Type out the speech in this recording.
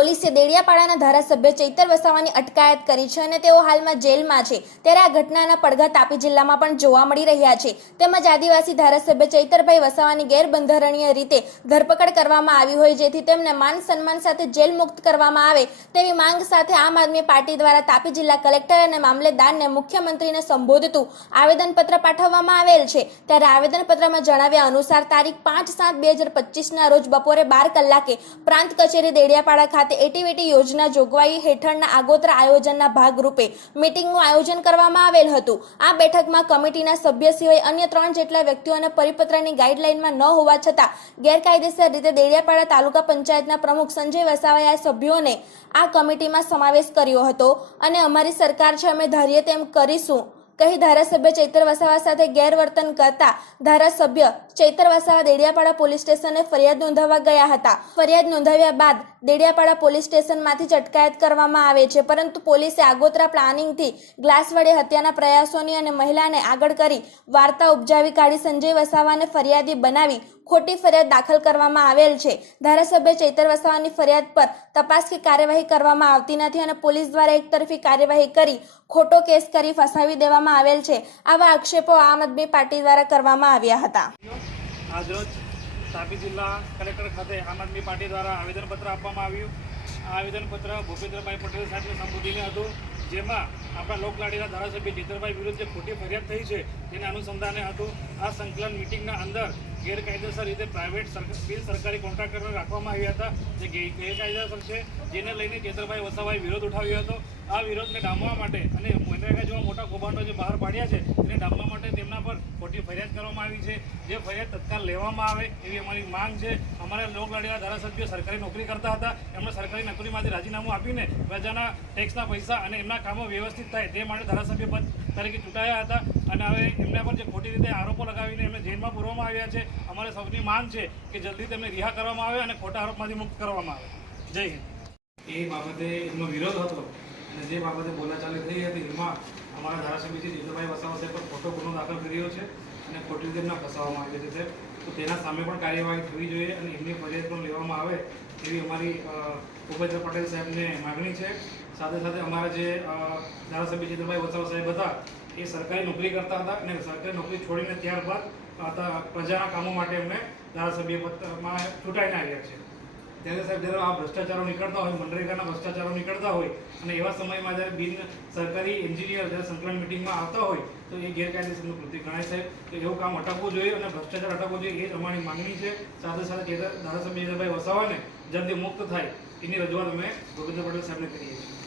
પોલીસે દેડિયાપાડાના ધારાસભ્ય ચૈતર વસાવાની અટકાયત કરી છે અને તેઓ હાલમાં જેલમાં છે। ત્યારે આ ઘટનાના પડઘા તાપી જિલ્લામાં પણ જોવા મળી રહ્યા છે। તેમજ આદિવાસી ધારાસભ્ય ચૈતરભાઈ વસાવાની ગેરબંધારણીય રીતે ધરપકડ કરવામાં આવી હોય, જેથી તેમને માન સન્માન સાથે જેલ મુક્ત કરવામાં આવે તેવી માંગ સાથે આમ આદમી પાર્ટી દ્વારા તાપી જિલ્લા કલેક્ટર અને મામલેદારને મુખ્યમંત્રીને સંબોધતું આવેદનપત્ર પાઠવવામાં આવેલ છે। ત્યારે આવેદનપત્રમાં જણાવ્યા અનુસાર તારીખ 5/7/2025ના રોજ બપોરે 12 કલાકે પ્રાંત કચેરી દેડિયાપાડા ખાતે એટીવીટી યોજના જોગવાઈ હેઠળના આગોતરા આયોજનના ભાગરૂપે મીટિંગનું આયોજન કરવામાં આવેલ હતું। આ બેઠકમાં કમિટીના સભ્ય સિવાય અન્ય 3 જેટલા વ્યક્તિઓને પરિપત્રની ગાઈડલાઈનમાં ન હોવા છતાં ગેરકાયદેસર રીતે દેડિયાપાડા તાલુકા પંચાયતના પ્રમુખ સંજય વસાવાએ સભ્યોને આ કમિટીમાં સમાવેશ કર્યો હતો અને અમારી સરકાર છે, અમે ધારીએ તેમ કરીશું કહી ધારાસભ્ય ચૈતર વસાવા સાથે ગેરવર્તન કરતા ધારાસભ્ય ચૈતર વસાવા દેડિયાપાડા પોલીસ સ્ટેશને ફરિયાદ નોંધાવવા ગયા હતા। ફરિયાદ નોંધાવ્યા બાદ દેડિયાપાડા પોલીસ સ્ટેશનમાંથી જ અટકાયત કરવામાં આવે છે, પરંતુ પોલીસે આગોતરા પ્લાનિંગથી ગ્લાસ વડે હત્યાના પ્રયાસોની અને મહિલાને આગળ કરી વાર્તા ઉપજાવી કાઢી સંજય વસાવાને ફરિયાદી બનાવી ખોટી ફરિયાદ દાખલ કરવામાં આવેલ છે। ધારાસભ્ય ચૈતર વસાવાની ફરિયાદ પર તપાસ કે કાર્યવાહી કરવામાં આવતી નથી અને પોલીસ દ્વારા એકતરફી કાર્યવાહી કરી ખોટો કેસ કરી ફસાવી દેવામાં આવેલ છે। આવા આક્ષેપો આમ આદમી પાર્ટી દ્વારા કરવામાં આવ્યા હતા। આજરોજ તાપી જિલ્લા કલેક્ટર ખાતે આમ આદમી પાર્ટી દ્વારા આવેદનપત્ર આપવામાં આવ્યું। આ આવેદનપત્ર ભૂપેન્દ્રભાઈ પટેલ સાહેબને સંબોધીને હતું, જેમાં આપણા લોકલાડીના ધારાસભ્ય ચૈતરભાઈ વિરુદ્ધ જે ખોટી ફરિયાદ થઈ છે તેને અનુસંધાને હતું। આ સંકલન મિટિંગના અંદર ગેરકાયદેસર રીતે પ્રાઇવેટ બિન સરકારી કોન્ટ્રાક્ટરને રાખવામાં આવ્યા હતા, જે ગેરકાયદેસર છે, જેને લઈને ચૈતરભાઈ વસાવાએ વિરોધ ઉઠાવ્યો હતો। આ વિરોધને ડામવા માટે અને મનરેગા જેવા મોટા કૌભાંડો જે બહાર પાડ્યા છે તેને ડામવા માટે તેમના પર ખોટી ફરિયાદ કરવામાં આવી છે, જે ફરિયાદ તત્કાલ લેવામાં આવે એવી અમારી માંગ છે। અમારા લોકલાડીના ધારાસભ્યો સરકારી નોકરી કરતા હતા, એમણે સરકારી નોકરીમાંથી રાજીનામું આપીને પ્રજાના ટેક્સના પૈસા અને એમના કામો વ્યવસ્થિત થાય તે માટે ધારાસભ્ય પદ તરીકે ચૂંટાયા હતા અને હવે એમના પર જે ખોટી રીતે આરોપો લગાવીને એમને જેલમાં પૂરવામાં આવ્યા છે। અમારે સૌની માંગ છે કે જલ્દી તેમને રિહા કરવામાં આવે અને ખોટા આરોપમાંથી મુક્ત કરવામાં આવે। જય હિન્દ। એ બાબતે એમનો વિરોધ હતો અને જે બાબતે બોલાચાલી થઈ હતી એમાં અમારા ધારાસભ્ય ચૈતરભાઈ વસાવા સાહેબ પર ખોટો ગુનો દાખલ કર્યો છે અને ખોટી રીતે એમના ફસાવવામાં આવ્યા છે, તો તેના સામે પણ કાર્યવાહી થવી જોઈએ અને એમની ફરિયાદ પણ લેવામાં આવે એવી અમારી ભૂપેન્દ્ર પટેલ સાહેબને માગણી છે। સાથે સાથે અમારા જે ધારાસભ્ય ચૈતરભાઈ વસાવા સાહેબ હતા એ સરકારી નોકરી કરતા હતા અને સરકારી નોકરી છોડીને ત્યારબાદ પ્રજાના કામો માટે એમને ધારાસભ્ય પદમાં ચૂંટાઈને આવ્યા છે। ત્યારે સાહેબ જ્યારે આ ભ્રષ્ટાચારો નીકળતા હોય, મનરેગાના ભ્રષ્ટાચારો નીકળતા હોય અને એવા સમયમાં જ્યારે બિન સરકારી એન્જિનિયર જ્યારે સંકલન મિટિંગમાં આવતા હોય તો એ ગેરકાયદેસરનું કૃત્ય ગણાય છે। તો એવું કામ અટકવું જોઈએ અને ભ્રષ્ટાચાર અટકવો જોઈએ એ જ અમારી માંગણી છે। સાથે સાથે ધારાસભ્ય ચૈતરભાઈ વસાવાને જલ્દી મુક્ત થાય એની રજૂઆત અમે ભૂપેન્દ્ર પટેલ સાહેબને કરીએ છીએ।